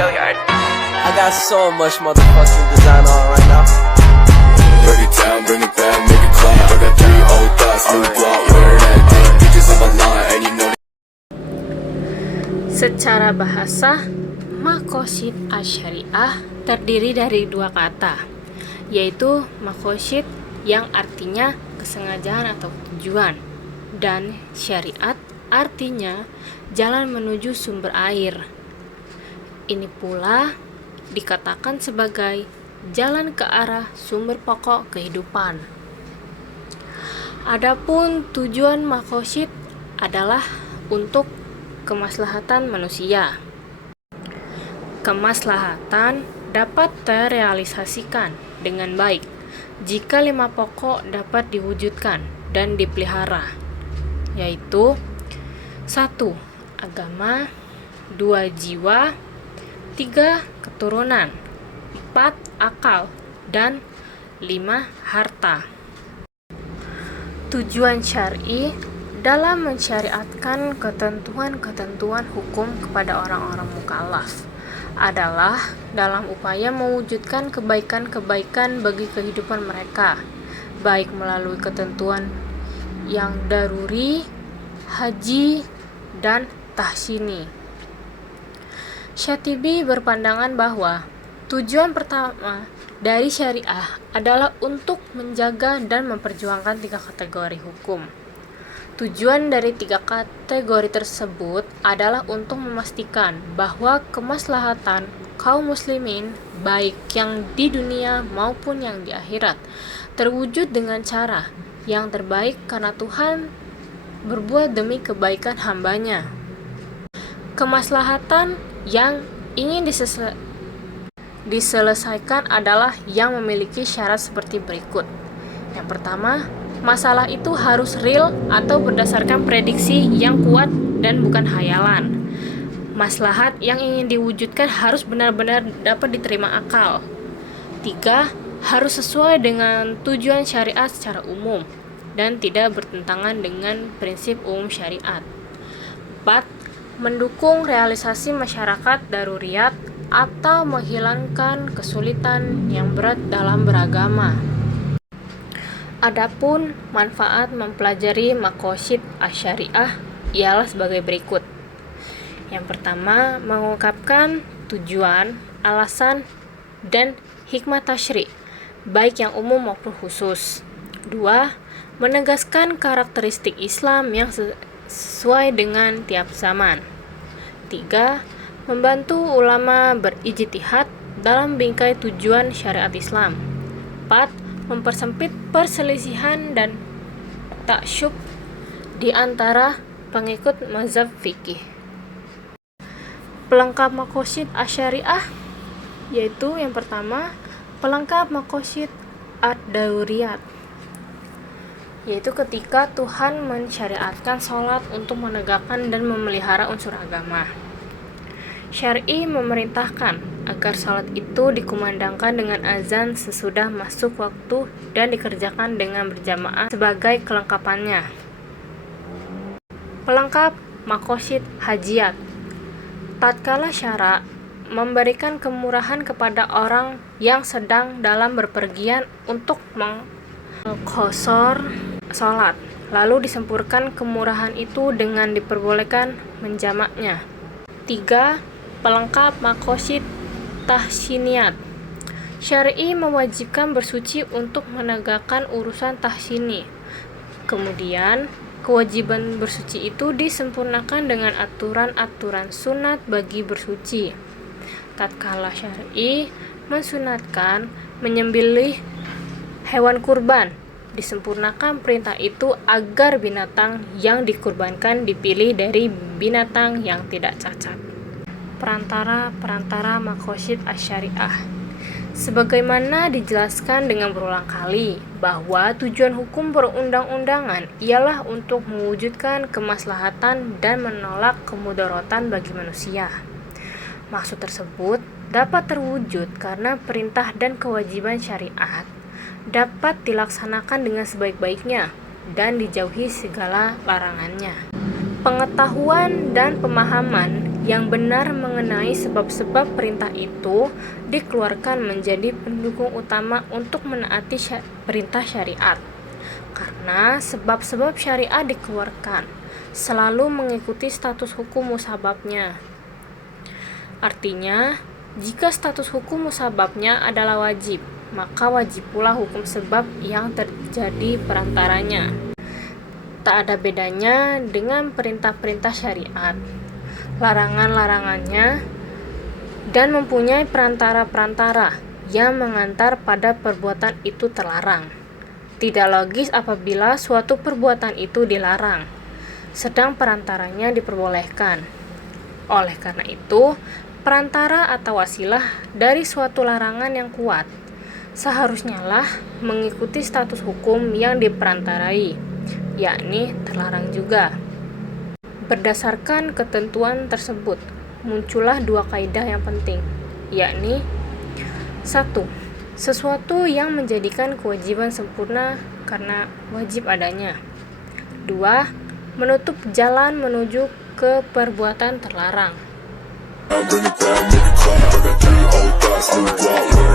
I got so much motherfucking design on right now. Break it down, bring it back, make it clap. I got 3 old thoughts, new block, wear that thing. Bitches on my line, and you know. Secara bahasa, maqasid asy-syariah terdiri dari dua kata, yaitu maqasid yang artinya kesengajaan atau tujuan, dan syariat artinya jalan menuju sumber air. Ini pula dikatakan sebagai jalan ke arah sumber pokok kehidupan. Adapun tujuan maqasid adalah untuk kemaslahatan manusia. Kemaslahatan dapat terrealisasikan dengan baik jika 5 pokok dapat diwujudkan dan dipelihara, yaitu 1. Agama, 2. Jiwa, 3. Keturunan, 4. Akal, dan 5. Harta. Tujuan syar'i dalam mensyariatkan ketentuan-ketentuan hukum kepada orang-orang mukallaf adalah dalam upaya mewujudkan kebaikan-kebaikan bagi kehidupan mereka, baik melalui ketentuan yang daruri, haji, dan tahsini. Syatibi berpandangan bahwa tujuan pertama dari syariah adalah untuk menjaga dan memperjuangkan 3 kategori hukum. Tujuan dari 3 kategori tersebut adalah untuk memastikan bahwa kemaslahatan kaum muslimin, baik yang di dunia maupun yang di akhirat, terwujud dengan cara yang terbaik karena Tuhan berbuat demi kebaikan hambanya. Kemaslahatan yang ingin diselesaikan adalah yang memiliki syarat seperti berikut. Yang pertama, masalah itu harus real atau berdasarkan prediksi yang kuat dan bukan hayalan. Maslahat yang ingin diwujudkan harus benar-benar dapat diterima akal. 3. Harus sesuai dengan tujuan syariat secara umum dan tidak bertentangan dengan prinsip umum syariat. 4. Mendukung realisasi masyarakat daruriyat atau menghilangkan kesulitan yang berat dalam beragama. Adapun manfaat mempelajari maqasid asy-syariah ialah sebagai berikut. Yang pertama, mengungkapkan tujuan, alasan, dan hikmah tasyri', baik yang umum maupun khusus. 2. Menegaskan karakteristik Islam yang sesuai dengan tiap zaman. 3. Membantu ulama berijtihad dalam bingkai tujuan syariat Islam. 4. Mempersempit perselisihan dan taksyub di antara pengikut mazhab fikih. Pelengkap maqasid asy-syariah yaitu yang pertama, pelengkap maqasid ad-daruriyat, yaitu ketika Tuhan mensyariatkan sholat untuk menegakkan dan memelihara unsur agama. Syar'i memerintahkan agar salat itu dikumandangkan dengan azan sesudah masuk waktu dan dikerjakan dengan berjamaah sebagai kelengkapannya. Pelengkap maqasid hajiyat. Tatkala syara' memberikan kemurahan kepada orang yang sedang dalam berpergian untuk mengqashar salat, lalu disempurnakan kemurahan itu dengan diperbolehkan menjamaknya. 3. Pelengkap maqasid tahsiniyat. Syar'i mewajibkan bersuci untuk menegakkan urusan tahsini. Kemudian, kewajiban bersuci itu disempurnakan dengan aturan-aturan sunat bagi bersuci. Tatkala syar'i mensunatkan menyembelih hewan kurban, disempurnakan perintah itu agar binatang yang dikurbankan dipilih dari binatang yang tidak cacat. Perantara maqasid asy-syariah. Sebagaimana dijelaskan dengan berulang kali bahwa tujuan hukum perundang-undangan ialah untuk mewujudkan kemaslahatan dan menolak kemudaratan bagi manusia. Maksud tersebut dapat terwujud karena perintah dan kewajiban syariat dapat dilaksanakan dengan sebaik-baiknya dan dijauhi segala larangannya. Pengetahuan dan pemahaman yang benar mengenai sebab-sebab perintah itu dikeluarkan menjadi pendukung utama untuk menaati perintah syariat. Karena sebab-sebab syariat dikeluarkan selalu mengikuti status hukum musababnya. Artinya, jika status hukum musababnya adalah wajib, maka wajib pula hukum sebab yang terjadi perantaranya. Tak ada bedanya dengan perintah-perintah syariat, larangan-larangannya, dan mempunyai perantara-perantara yang mengantar pada perbuatan itu terlarang. Tidak logis apabila suatu perbuatan itu dilarang, sedang perantaranya diperbolehkan. Oleh karena itu, perantara atau wasilah dari suatu larangan yang kuat seharusnya lah mengikuti status hukum yang diperantarai, yakni terlarang juga. Berdasarkan ketentuan tersebut, muncullah dua kaidah yang penting, yakni 1. Sesuatu yang menjadikan kewajiban sempurna karena wajib adanya. 2. Menutup jalan menuju ke perbuatan terlarang. Bring it down, make it clap. I got 3 old thoughts, new block,